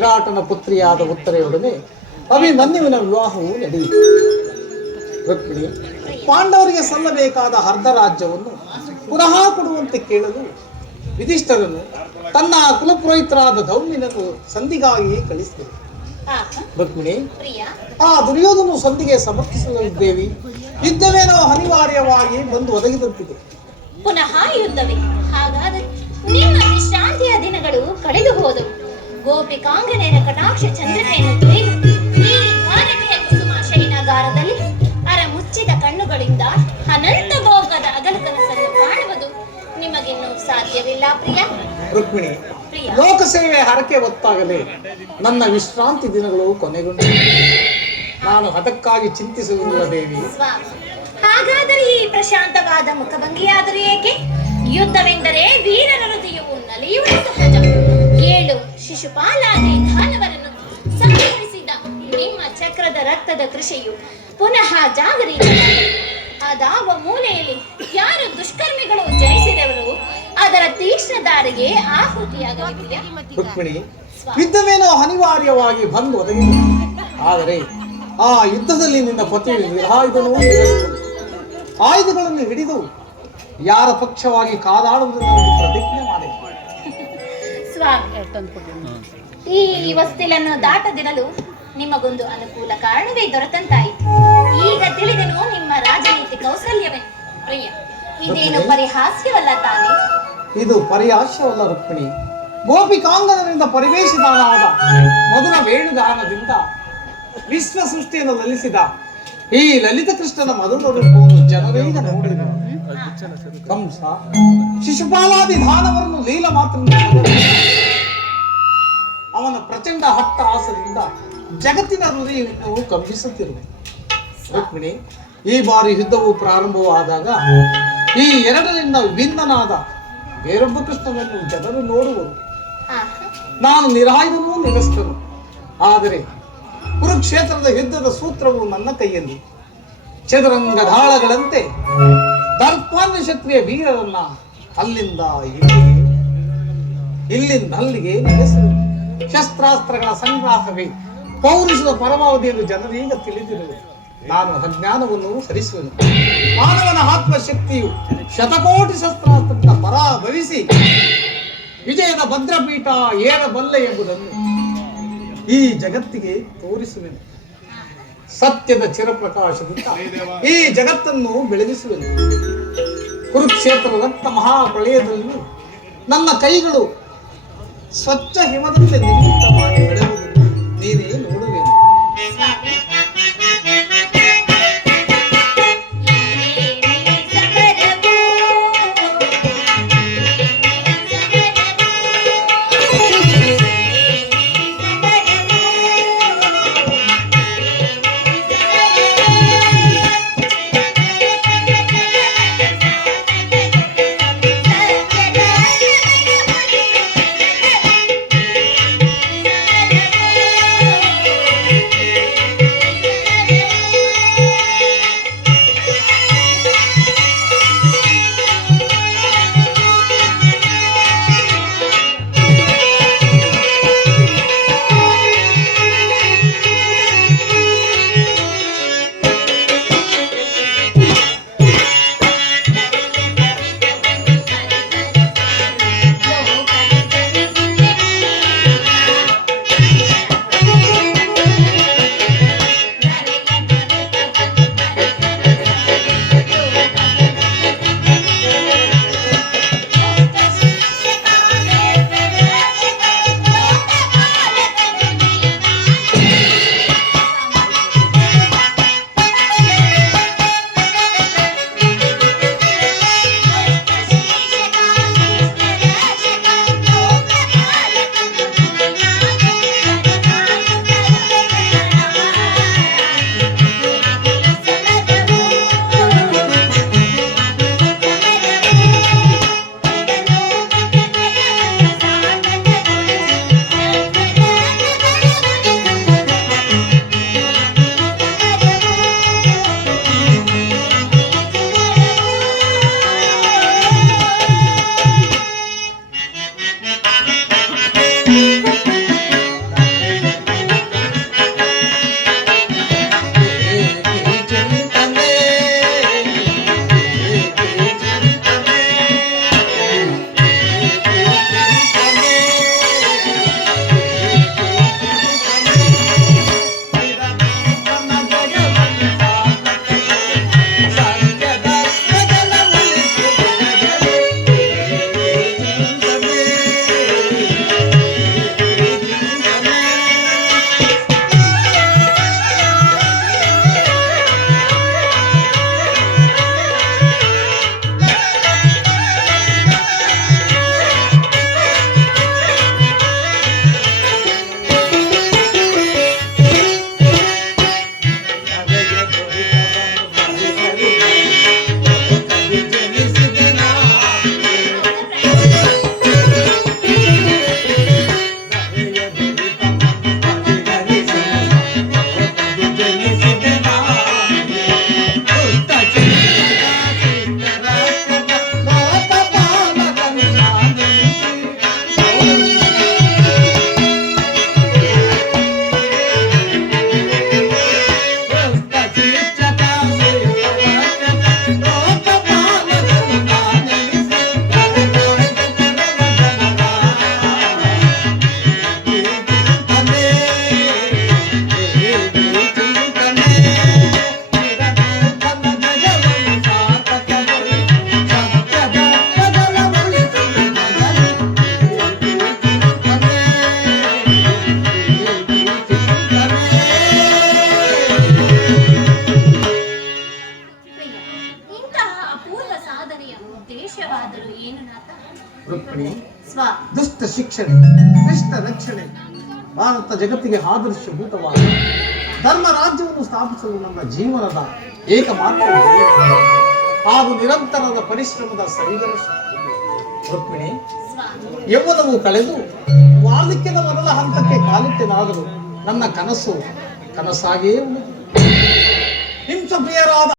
ವಿರಾಟನ ಪುತ್ರಿಯಾದ ಉತ್ತರೆಯೊಡನೆ ಅಭಿಮನ್ಯುವಿನ ವಿವಾಹವು ನಡೆಯಿತು. ರುಕ್ಮಿಣಿ ಪಾಂಡವರಿಗೆ ಸಲ್ಲಬೇಕಾದ ಅರ್ಧ ರಾಜ್ಯವನ್ನು ಪುನಃ ಕೊಡುವಂತೆ ಕೇಳಲು ಯುಧಿಷ್ಠರನು ತನ್ನ ಕುಲಪುರೋಹಿತರಾದ ಧೌಮ್ಯನನ್ನು ಸಂಧಿಗಾಗಿ ಕಳಿಸಿದರು. ರುಕ್ಮಿಣಿ ಆ ದುರ್ಯೋಧನು ಸಂಧಿಗೆ ಸಮರ್ಥಿಸಲಿದ್ದೇವೆ. ಯುದ್ಧವೇನೋ ಅನಿವಾರ್ಯವಾಗಿ ಬಂದು ಒದಗಿದಂತಿದೆ. ಪುನಃ ಯುದ್ಧವೇ? ಹಾಗಾದರೆ ನಿಮ್ಮ ವಿಶ್ರಾಂತಿಯ ದಿನಗಳು ಕಳೆದು ಹೋದವು. ಗೋಪಿಕಾಂಗನೆಯ ಕಟಾಕ್ಷ ಚಂದ್ರಿಕೆಯನ್ನು ತೊರೆದು ಈ ದ್ವಾರಕೆಯ ಕುಸುಮ ಶಯನಾಗಾರದಲ್ಲಿ ಅರ ಮುಚ್ಚಿದ ಕಣ್ಣುಗಳಿಂದ ಅನಂತ ಭೋಗದ ಅಗಲ ಕನಸನ್ನು ಕಾಣುವುದು ನಿಮಗಿನ್ನೂ ಸಾಧ್ಯವಿಲ್ಲ ಪ್ರಿಯ. ರುಕ್ಮಿಣಿ, ಲೋಕಸೇವೆ ಹರಕೆ ಹೊತ್ತಾಗಲೇ ನನ್ನ ವಿಶ್ರಾಂತಿ ದಿನಗಳು ಕೊನೆಗೊಂಡಿವೆ. ನಾನು ಅದಕ್ಕಾಗಿ ಚಿಂತಿಸುವುದಿಲ್ಲ ದೇವಿ. ಹಾಗಾದರೆ ಈ ಪ್ರಶಾಂತವಾದ ಮುಖಭಂಗಿಯಾದರೂ ಏಕೆ? ಯುದ್ಧವೆಂದರೆ ವೀರರ ಹೃದಯವು ನಲಿಯುವುದು ಸಹಜ. 7 ಶಿಶುಪಾಲಾದಿ ದಾನವರನ್ನು ಸಂಹರಿಸಿದ ನಿಮ್ಮ ಚಕ್ರದ ರಕ್ತದ ಕೃಷಿಯು ಪುನಃ ಜಾಗರಿತವಾಗಿದೆ. ಅದಾವ ಮೂಲೆಯಲ್ಲಿ ಯಾರು ದುಷ್ಕರ್ಮಿಗಳು ಜಯಿಸಿದವರು ಅದರ ತೀಕ್ಷ್ಣ ದಾರಿಗೆ ಆಹುತಿಯಾಗಲಿದೆಯಾ? ರುಕ್ಮಿಣಿ, ಯುದ್ಧವೇನೋ ಅನಿವಾರ್ಯವಾಗಿ ಬಂದು ಒದಗಿದೆ. ಆದರೆ ಆ ಯುದ್ಧದಲ್ಲಿ ನಿನ್ನ ಪತಿ ನಿರಾಯುಧನೂ ಆಯುಧಗಳನ್ನು ಹಿಡಿದು ಯಾರ ಪಕ್ಷವಾಗಿ ಕಾದಾಡುವುದನ್ನು ಪ್ರತಿಜ್ಞೆ ಮಾಡಿ. ಈ ವಸ್ತಿಲನ್ನು ದಾಟದಿರಲು ನಿಮಗೊಂದು ಅನುಕೂಲ ಕಾರಣವೇ ದೊರೆತಂತಾಯಿತು. ಈಗ ತಿಳಿದನು ನಿಮ್ಮ ರಾಜನೀತಿ ಕೌಶಲ್ಯವೇ. ಪ್ರಿಯ, ಇದೇನು ಪರಿಹಾಸ್ಯವಲ್ಲ ತಾನೇ? ಇದು ಪರಿಹಾಸ್ಯವಲ್ಲ ರುಕ್ಮಿಣಿ. ಗೋಪಿಕಾಂಗನರಿಂದ ಪರಿವೇಶಿತನಾದ ಮಧುರ ವೇಣುಗಾನದಿಂದ ವಿಶ್ವ ಸೃಷ್ಟಿಯನ್ನು ಲಲಿಸಿದ ಈ ಲಲಿತ ಕೃಷ್ಣನ ಮಧುರ ರೂಪವನ್ನು ಜನರೀಗ ನೋಡಿದರು. ಕಂಸ ಶಿಶುಪಾಲಾದಿ ದಾನವರನ್ನು ಲೀಲ ಮಾತ್ರ ಅವನ ಪ್ರಚಂಡ ಹಟ್ಟಹಾಸದಿಂದ ಜಗತ್ತಿನ ಹೃದಯವು ಕಂಪಿಸುತ್ತಿರುವುದು. ರುಕ್ಮಿಣಿ, ಈ ಬಾರಿ ಯುದ್ಧವು ಪ್ರಾರಂಭವಾದಾಗ ಈ ಎರಡರಿಂದ ವಿಭಿನ್ನನಾದ ಬೇರೊಬ್ಬ ಕೃಷ್ಣನನ್ನು ಜನರು ನೋಡುವರು. ನಾನು ನಿರಾಯುಧನೂ ನಿರಸ್ತನು. ಆದರೆ ಕುರುಕ್ಷೇತ್ರದ ಯುದ್ಧದ ಸೂತ್ರವು ನನ್ನ ಕೈಯಲ್ಲಿ. ಚದುರಂಗ ಢಾಳಗಳಂತೆ ದರ್ಪಾನ್ಯ ಕ್ಷತ್ರಿಯ ವೀರರನ್ನ ಅಲ್ಲಿಂದ ಅಲ್ಲಿಗೆ ನಡೆಸಿದರು. ಶಸ್ತ್ರಾಸ್ತ್ರಗಳ ಸಂಗ್ರಹವೇ ಪೌರುಷದ ಪರಮಾವಧಿ ಎಂದು ಜನರೀಗ ತಿಳಿದಿರುವುದು. ನಾನು ಅಜ್ಞಾನವನ್ನು ಹರಿಸುವೆನು. ಮಾನವನ ಆತ್ಮಶಕ್ತಿಯು ಶತಕೋಟಿ ಶಸ್ತ್ರಾಸ್ತ್ರದಿಂದ ಪರಾಭವಿಸಿ ವಿಜಯದ ಭದ್ರಪೀಠ ಏರಬಲ್ಲೆ ಎಂಬುದನ್ನು ಈ ಜಗತ್ತಿಗೆ ತೋರಿಸುವೆನು. ಸತ್ಯದ ಚಿರಪ್ರಕಾಶದಿಂದ ಈ ಜಗತ್ತನ್ನು ಬೆಳಗಿಸುವೆನು. ಕುರುಕ್ಷೇತ್ರ ರಕ್ತ ಮಹಾಪ್ರಳಯದಲ್ಲಿ ನನ್ನ ಕೈಗಳು ಸ್ವಚ್ಛ ಹಿಮದಂತೆ ನಿರ್ಮಿತವಾಗಿ ಬೆಳೆಯುವುದನ್ನು ನೀನೇ ನೋಡುವೆನು. ವರವಾದರೂ ಏನು ನಾಥ? ರುಕ್ಮಿಣಿ, ಸ್ವಾ ದುಷ್ಟ ಶಿಕ್ಷಣೆ, ಕೃಷ್ಣ ರಕ್ಷಣೆ ಭಾರತ ಜಗತ್ತಿಗೆ ಆದರ್ಶಭೂತವಾದ ಧರ್ಮ ರಾಜ್ಯವನ್ನು ಸ್ಥಾಪಿಸಲು ನಮ್ಮ ಜೀವನದ ಏಕಮಾತ್ರ ಗುರಿ ಹಾಗೂ ನಿರಂತರದ ಪರಿಶ್ರಮದ ಸವಿಗರ ರುಕ್ಮಿಣಿ, ಸ್ವಾ ಯೌವನವು ಕಳೆದು ವಾರ್ಧಕ್ಯದ ಮೊದಲ ಹಂತಕ್ಕೆ ಕಾಲಿಟ್ಟೆನಾದರೂ ನನ್ನ ಕನಸು ಕನಸಾಗಿಯೇ ಉಳಿದು ಹಿಂಸಪ್ರಿಯರಾದ